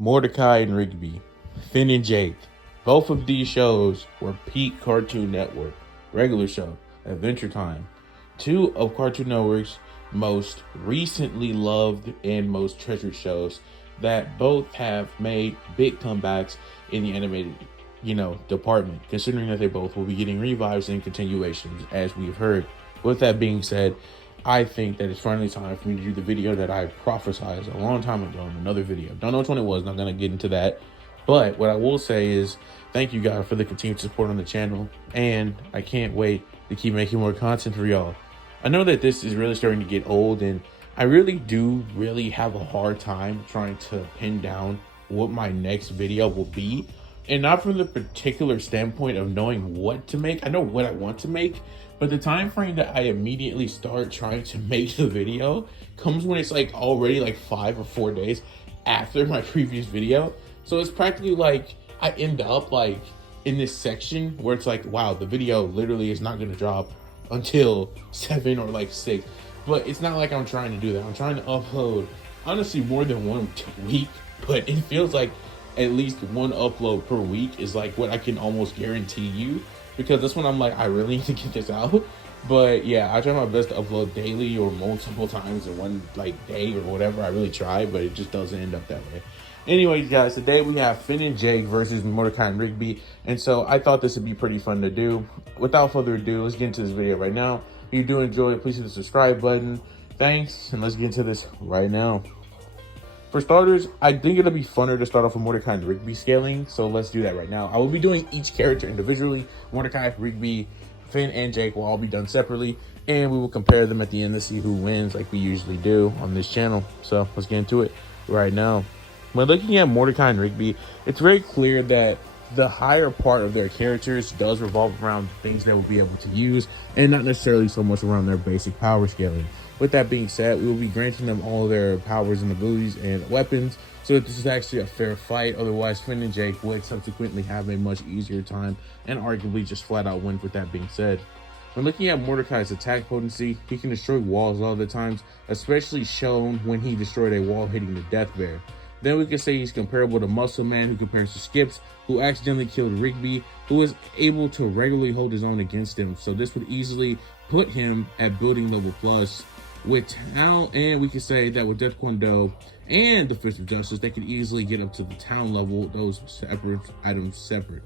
Mordecai and Rigby, Finn and Jake. Both of these shows were peak Cartoon Network, regular show, Adventure Time. Two of Cartoon Network's most recently loved and most treasured shows that both have made big comebacks in the animated, department, considering that they both will be getting revives and continuations, as we've heard. With that being said, I think that it's finally time for me to do the video that I prophesized a long time ago in another video. Don't know which one it was, not going to get into that. But what I will say is thank you guys for the continued support on the channel. And I can't wait to keep making more content for y'all. I know that this is really starting to get old, and I really have a hard time trying to pin down what my next video will be. And not from the particular standpoint of knowing what to make. I know what I want to make, but the time frame that I immediately start trying to make the video comes when it's like already like 5 or 4 days after my previous video. So it's practically like I end up like in this section where it's like, wow, the video literally is not going to drop until 7 or like 6. But it's not like I'm trying to do that. I'm trying to upload honestly more than one week, but it feels like at least one upload per week is like what I can almost guarantee you, because that's when I'm like, I really need to get this out. But yeah, I try my best to upload daily or multiple times in one like day or whatever. I really try, but it just doesn't end up that way. Anyways, guys, today we have Finn and Jake versus Mordecai and Rigby, and so I thought this would be pretty fun to do. Without further ado, let's get into this video right now. If you do enjoy it, please hit the subscribe button. Thanks, and let's get into this right now. For starters, I think it'll be funner to start off with Mordecai and Rigby scaling, so let's do that right now. I will be doing each character individually. Mordecai, Rigby, Finn, and Jake will all be done separately, and we will compare them at the end to see who wins like we usually do on this channel. So let's get into it right now. When looking at Mordecai and Rigby, it's very clear that the higher part of their characters does revolve around things they will be able to use, and not necessarily so much around their basic power scaling. With that being said, we will be granting them all their powers and abilities and weapons, so that this is actually a fair fight. Otherwise, Finn and Jake would subsequently have a much easier time and arguably just flat out win. With that being said, when looking at Mordecai's attack potency, he can destroy walls a lot of the times, especially shown when he destroyed a wall hitting the Death Bear. Then we can say he's comparable to Muscle Man, who compares to Skips, who accidentally killed Rigby, who was able to regularly hold his own against him. So this would easily put him at building level plus. With Town, and we can say that with Death Kwon Do and the Fist of Justice, they could easily get up to the Town level, those separate items separate.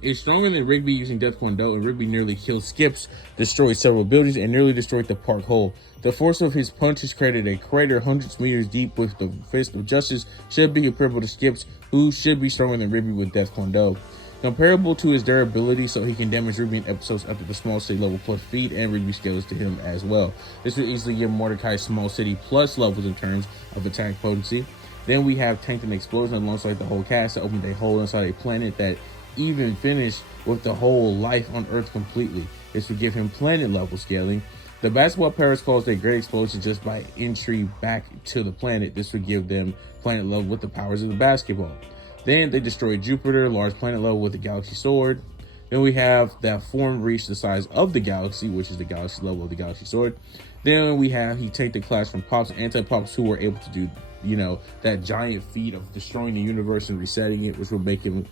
It's stronger than Rigby using Death Kwon Do, and Rigby nearly killed Skips, destroyed several buildings, and nearly destroyed the park hole. The force of his punches created a crater hundreds of meters deep. With the Fist of Justice should be comparable to Skips, who should be stronger than Rigby with Death Kwon Do. Comparable to his durability, so he can damage Rigby in episodes up to the small city level plus feed, and Rigby scales to him as well. This will easily give Mordecai small city plus levels in terms of attack potency. Then we have Tanked and Explosion alongside the whole cast that opened a hole inside a planet that even finished with the whole life on Earth completely. This would give him planet level scaling. The basketball players caused a great explosion just by entry back to the planet. This would give them planet level with the powers of the basketball. Then they destroyed Jupiter, large planet level with the Galaxy Sword. Then we have that form reached the size of the galaxy, which is the Galaxy level of the Galaxy Sword. Then we have he take the class from Pops and Anti-Pops, who were able to do, that giant feat of destroying the universe and resetting it, which will make him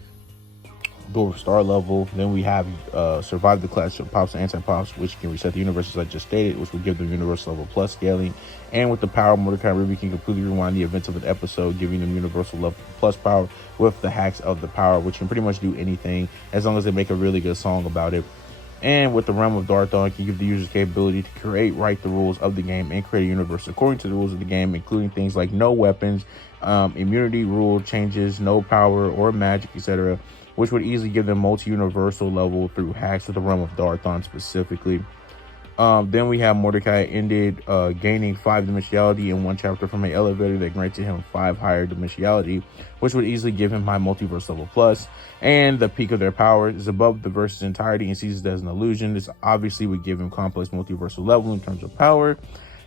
go star level. Then we have survive the clash of Pops and Anti-Pops, which can reset the universe as I just stated, which will give them universe level plus scaling. And with the power, Mordecai and Rigby can completely rewind the events of an episode, giving them universal level plus power with the hacks of the power, which can pretty much do anything as long as they make a really good song about it. And with the realm of Darthon, can give the user's capability to write the rules of the game and create a universe according to the rules of the game, including things like no weapons, immunity rule changes, no power or magic, etc., which would easily give them multi-universal level through hacks of the realm of Darthon specifically. Then we have Mordecai ended gaining 5 dimensionality in one chapter from an elevator that granted him 5 higher dimensionality, which would easily give him high multiverse level plus. And the peak of their power is above the verse's entirety and sees it as an illusion. This obviously would give him complex multiversal level in terms of power,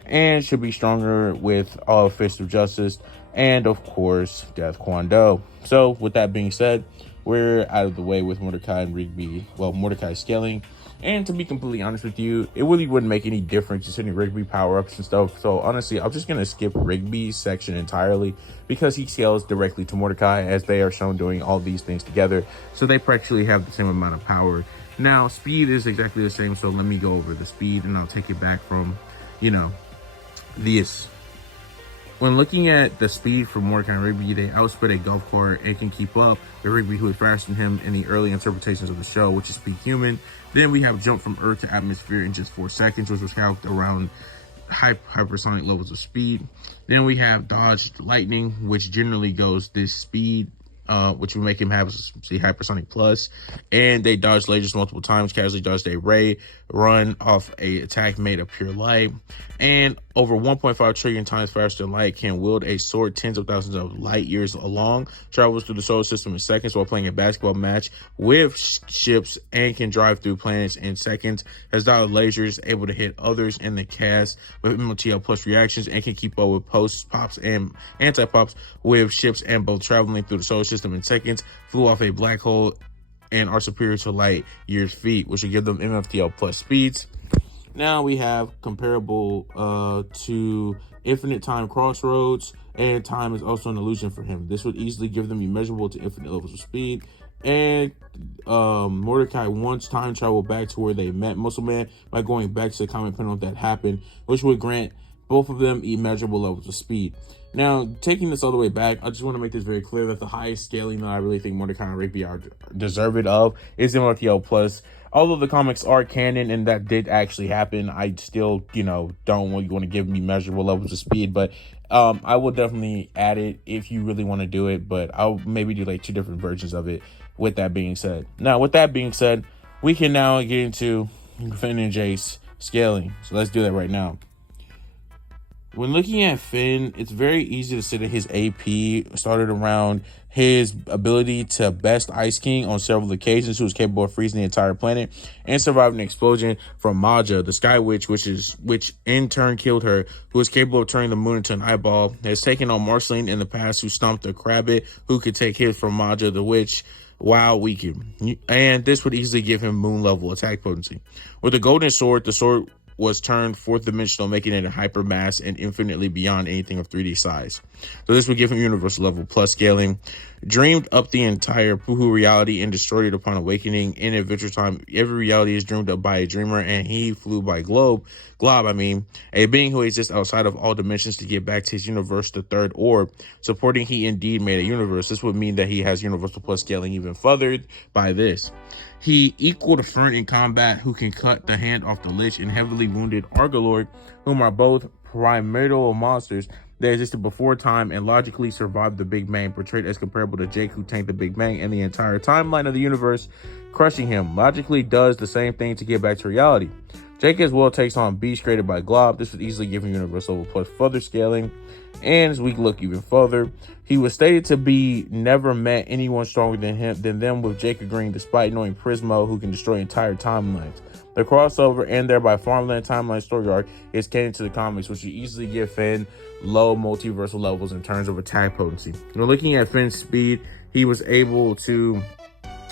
and should be stronger with all Fist of Justice and of course Death Kwon Do. So with that being said, we're out of the way with Mordecai and Rigby. Well, Mordecai scaling. And to be completely honest with you, it really wouldn't make any difference just hitting Rigby power-ups and stuff. So honestly, I'm just going to skip Rigby's section entirely because he scales directly to Mordecai, as they are shown doing all these things together. So they practically have the same amount of power. Now, speed is exactly the same. So let me go over the speed and I'll take it back from, this. When looking at the speed for Mordecai and Rigby, they outspit a golf cart and can keep up with Rigby, who is faster than him in the early interpretations of the show, which is speed human. Then we have jump from Earth to atmosphere in just 4 seconds, which was calculated around hypersonic levels of speed. Then we have dodged lightning, which generally goes this speed, which will make him have hypersonic plus. And they dodge lasers multiple times, casually dodged a ray, run off a attack made of pure light, and over 1.5 trillion times faster than light, can wield a sword tens of thousands of light years long, travels through the solar system in seconds while playing a basketball match with ships, and can drive through planets in seconds, has dodged lasers, able to hit others in the cast with MLTL plus reactions, and can keep up with post pops and anti-pops with ships, and both traveling through the solar system in seconds, flew off a black hole, and are superior to light years feet, which will give them MFTL plus speeds. Now we have comparable to infinite time crossroads, and time is also an illusion for him. This would easily give them immeasurable to infinite levels of speed. And Mordecai wants time travel back to where they met Muscle Man by going back to the comet panel that happened, which would grant both of them immeasurable levels of speed. Now, taking this all the way back, I just want to make this very clear that the highest scaling that I really think Mordecai and Rigby are deserved of is MLTL plus. Although the comics are canon and that did actually happen, I still, don't really want to give me measurable levels of speed, but I will definitely add it if you really want to do it, but I'll maybe do like 2 different versions of it with that being said. Now, with that being said, we can now get into Finn and Jace scaling. So let's do that right now. When looking at Finn, it's very easy to see that his AP started around his ability to best Ice King on several occasions, who was capable of freezing the entire planet and surviving an explosion from Maja, the Sky Witch, which in turn killed her, who was capable of turning the moon into an eyeball, has taken on Marceline in the past, who stomped a Crabbit, who could take hits from Maja, the Witch, while weakened. And this would easily give him moon level attack potency. With the Golden Sword, the sword was turned 4th dimensional, making it a hyper mass and infinitely beyond anything of 3D size. So this would give him universal level plus scaling. Dreamed up the entire Puhu reality and destroyed it upon awakening. In Adventure Time, every reality is dreamed up by a dreamer, and he flew by Glob, a being who exists outside of all dimensions to get back to his universe, the third orb, supporting he indeed made a universe. This would mean that he has universal plus scaling even further by this. He equaled a Fern in combat, who can cut the hand off the Lich, and heavily wounded Argalord, whom are both primordial monsters that existed before time and logically survived the Big Bang, portrayed as comparable to Jake, who tanked the Big Bang and the entire timeline of the universe, crushing him. Logically does the same thing to get back to reality. Jake as well takes on Beast created by Glob. This would easily give him universal plus further scaling. And as we look even further, he was stated to be never met anyone stronger than them, with Jake agreeing despite knowing Prismo, who can destroy entire timelines. The crossover and thereby Farmland timeline story arc is canon to the comics, which would easily give Finn low multiversal levels in terms of attack potency. When looking at Finn's speed, he was able to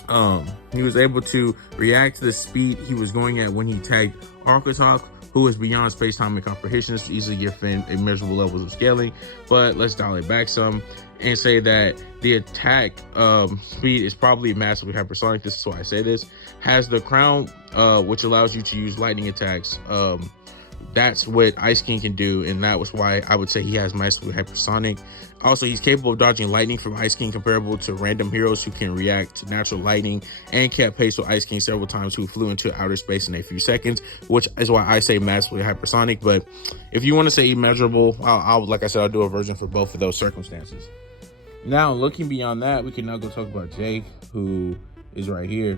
react to the speed he was going at when he tagged Arcatoc, who is beyond space-time and comprehension. This easily give Finn immeasurable levels of scaling. But let's dial it back some and say that the attack speed is probably massively hypersonic. This is why I say this. Has the crown, which allows you to use lightning attacks. That's what Ice King can do, and that was why I would say he has massively hypersonic. Also, he's capable of dodging lightning from Ice King, comparable to random heroes who can react to natural lightning, and kept pace with Ice King several times, who flew into outer space in a few seconds, which is why I say massively hypersonic. But if you want to say immeasurable, I'll like I said, I'll do a version for both of those circumstances. Now, looking beyond that, we can now go talk about Jake, who is right here.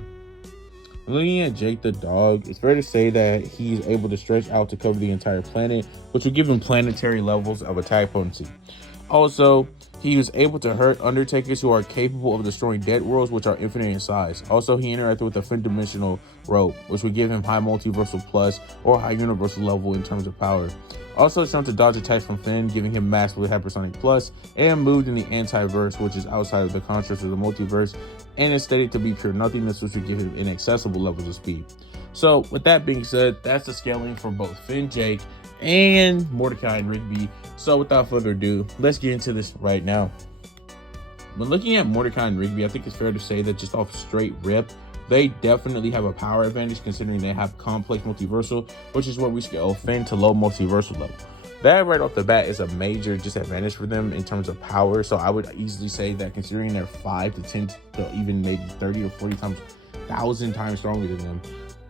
Looking at Jake the dog, it's fair to say that he's able to stretch out to cover the entire planet, which will give him planetary levels of attack potency. Also, he was able to hurt Undertakers who are capable of destroying dead worlds, which are infinite in size. Also, he interacted with the fifth dimensional rope, which would give him high multiversal plus or high universal level in terms of power. Also shown to dodge attacks from Finn, giving him massively hypersonic plus, and moved in the anti-verse, which is outside of the constructs of the multiverse, and is stated to be pure nothingness, which would give him inaccessible levels of speed. So with that being said, that's the scaling for both Finn, Jake, and Mordecai and Rigby. So without further ado, let's get into this right now. When looking at Mordecai and Rigby, I think it's fair to say that just off straight rip, they definitely have a power advantage considering they have complex multiversal, which is what we scale Finn to low multiversal level. That right off the bat is a major disadvantage for them in terms of power. So I would easily say that considering they're 5 to 10 to even maybe 30 or 40 times, 1,000 times stronger than them,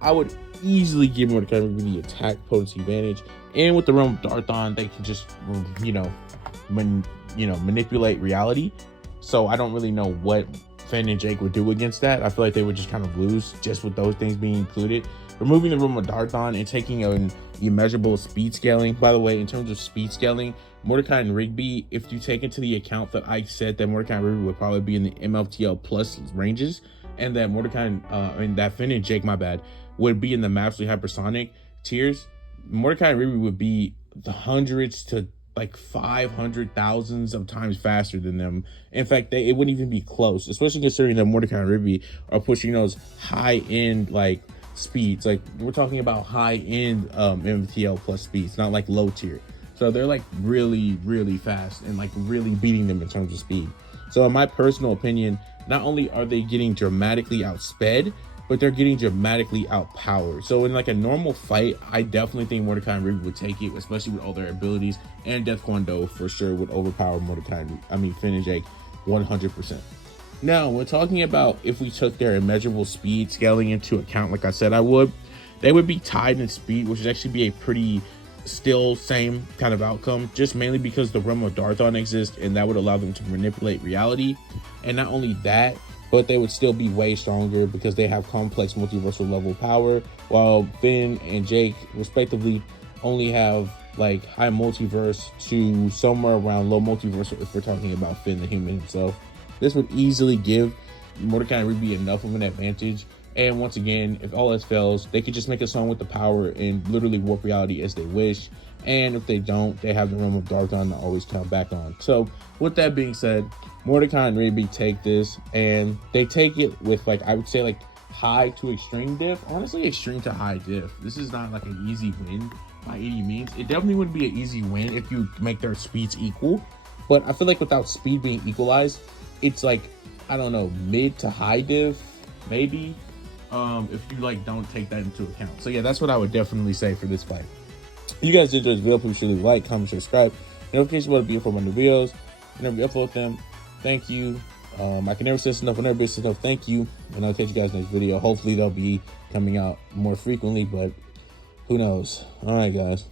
I would easily give Mordecai and Rigby the attack potency advantage. And with the realm of Darthon, they can just, manipulate reality. So I don't really know what Finn and Jake would do against that. I feel like they would just kind of lose just with those things being included. Removing the realm of Darthon and taking an immeasurable speed scaling. By the way, in terms of speed scaling, Mordecai and Rigby, if you take into the account that I said that Mordecai and Rigby would probably be in the MLTL plus ranges, and that that Finn and Jake, would be in the massively hypersonic tiers, Mordecai and Rigby would be the hundreds to like 500,000s of times faster than them. In fact, it wouldn't even be close, especially considering that Mordecai and Rigby are pushing those high-end like speeds. Like we're talking about high-end MTL plus speeds, not like low tier. So they're like really, really fast and like really beating them in terms of speed. So in my personal opinion, not only are they getting dramatically outsped, but they're getting dramatically outpowered. So in like a normal fight, I definitely think Mordecai and Rigby would take it, especially with all their abilities. And Death Kwon Do for sure would overpower Finn and Jake 100%. Now, we're talking about if we took their immeasurable speed scaling into account, like I said I would, they would be tied in speed, which would actually be a pretty still same kind of outcome, just mainly because the realm of Darthon exists, and that would allow them to manipulate reality. And not only that, but they would still be way stronger because they have complex multiversal level power, while Finn and Jake respectively only have like high multiverse to somewhere around low multiversal if we're talking about Finn the human himself. This would easily give Mordecai and Rigby enough of an advantage. And once again, if all else fails, they could just make a song with the power and literally warp reality as they wish. And if they don't, they have the realm of Darthon to always count back on. So with that being said, Mordecai and Rigby take this, and they take it with like, I would say like high to extreme diff. Honestly, extreme to high diff. This is not like an easy win by any means. It definitely wouldn't be an easy win if you make their speeds equal. But I feel like without speed being equalized, it's like, I don't know, mid to high diff, maybe, if you like don't take that into account. So yeah, that's what I would definitely say for this fight. If you guys did enjoy this video, please surely like, comment, subscribe. Notifications will be for my new videos. Whenever you upload them, thank you. I can never say this enough. Whenever it's enough, thank you. And I'll catch you guys next video. Hopefully they'll be coming out more frequently, but who knows? All right, guys.